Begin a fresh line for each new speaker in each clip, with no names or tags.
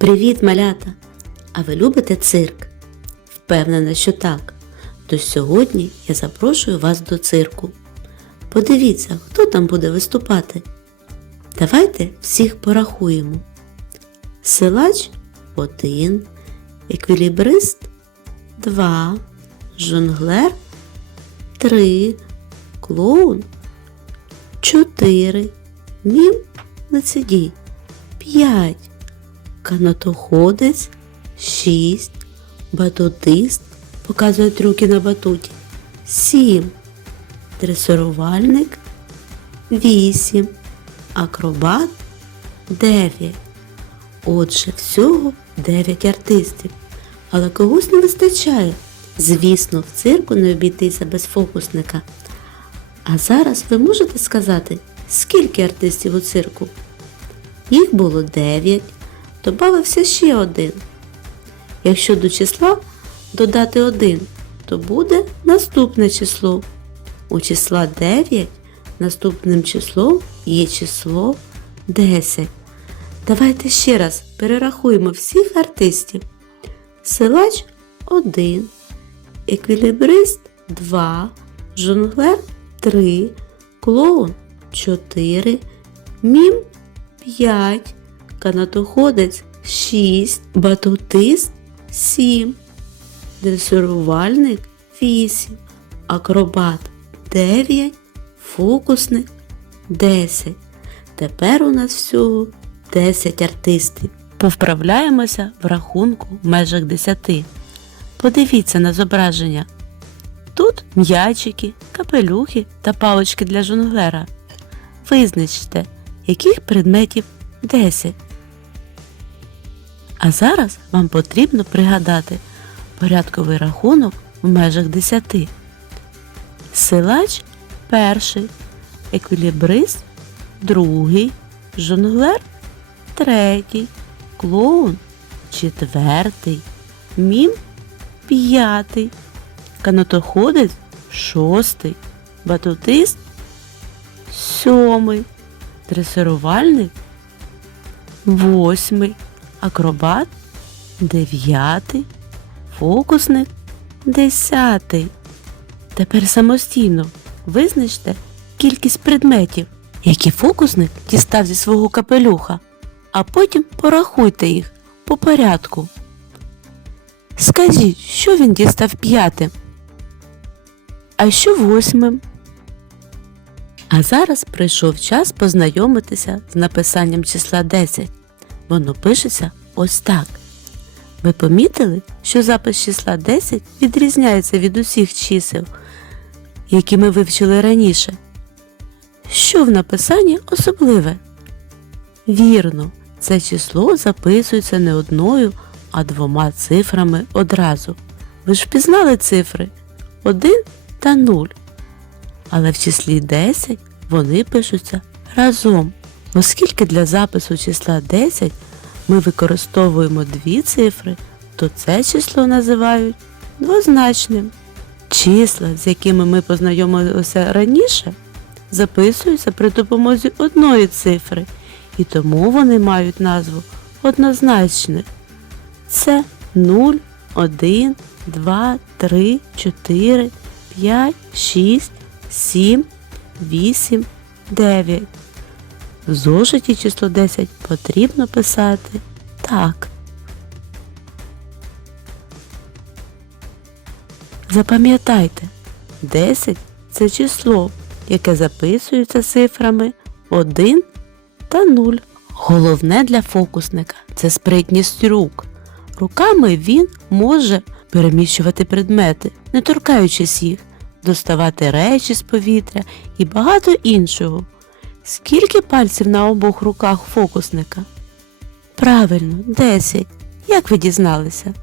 Привіт, малята! А ви любите цирк? Впевнена, що так. То сьогодні я запрошую вас до цирку. Подивіться, хто там буде виступати. Давайте всіх порахуємо. Силач 1, еквілібрист 2, жонглер 3, клоун 4, мім лицедій 5, канатоходець 6, батутист показує трюки на батуті 7, дресирувальник 8, акробат 9. Отже, всього 9 артистів. Але когось не вистачає. Звісно, в цирку не обійтися без фокусника. А зараз ви можете сказати, скільки артистів у цирку? Їх було 9, добавився ще один. Якщо до числа додати 1, то буде наступне число. У числа 9 наступним числом є число 10. Давайте ще раз перерахуємо всіх артистів. Силач 1, еквілібрист 2, жонглер 3, клоун 4, мім 5, канатоходець 6, батутист 7, дресирувальник 8, акробат 9, фокусник 10. Тепер у нас всього 10 артистів. Повправляємося в рахунку в межах 10. Подивіться на зображення. Тут м'ячики, капелюхи та палочки для жонглера. Визначте, яких предметів 10. А зараз вам потрібно пригадати порядковий рахунок в межах 10. Силач перший, еквілібрист другий, жонглер третій, клоун четвертий, мім п'ятий, канатоходець шостий, батутист сьомий, дресирувальник восьмий, акробат дев'ятий, фокусник десятий. Тепер самостійно визначте кількість предметів, які фокусник дістав зі свого капелюха, а потім порахуйте їх по порядку. Скажіть, що він дістав п'ятим? А що восьмим? А зараз прийшов час познайомитися з написанням числа 10. Воно пишеться ось так. Ви помітили, що запис числа 10 відрізняється від усіх чисел, які ми вивчили раніше? Що в написанні особливе? Вірно, це число записується не одною, а двома цифрами одразу. Ви ж впізнали цифри 1 та 0. Але в числі 10 вони пишуться разом. Оскільки для запису числа 10 ми використовуємо дві цифри, то це число називають двозначним. Числа, з якими ми познайомилися раніше, записуються при допомозі одної цифри, і тому вони мають назву однозначних. Це 0, 1, 2, 3, 4, 5, 6, 7, 8, 9. В зошиті число 10 потрібно писати так. Запам'ятайте, 10 це число, яке записується цифрами 1 та 0. Головне для фокусника це спритність рук. Руками він може переміщувати предмети, не торкаючись їх, доставати речі з повітря і багато іншого. Скільки пальців на обох руках фокусника? Правильно, 10. Як ви дізналися?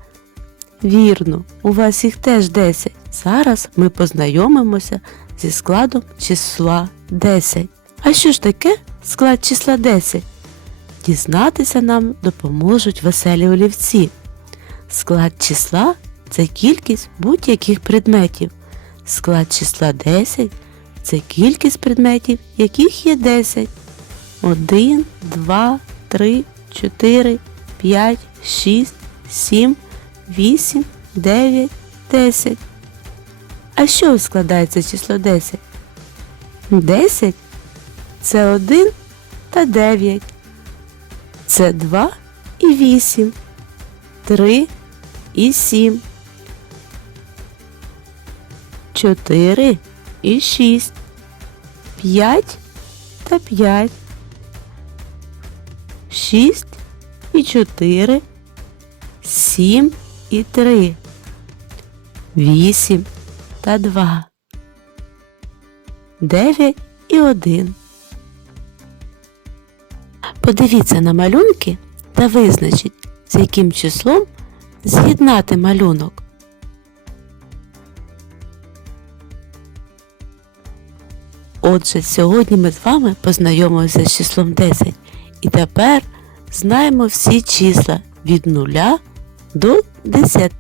Вірно, у вас їх теж 10. Зараз ми познайомимося зі складом числа 10. А що ж таке склад числа 10? Дізнатися нам допоможуть веселі олівці. Склад числа це кількість будь-яких предметів. Склад числа 10 це кількість предметів, яких є 10. 1, 2, 3, 4, 5, 6, 7, 8, 9, 10. А що складається число 10? 10 це 1 та 9. Це 2 і 8. 3 і 7. 4 і 6. 5 та 5. 6 і 4. 7 і 3. 8 та 2. 9 і 1. Подивіться на малюнки та визначіть, з яким числом з'єднати малюнок. Отже, сьогодні ми з вами познайомилися з числом 10 і тепер знаємо всі числа від 0 до 10.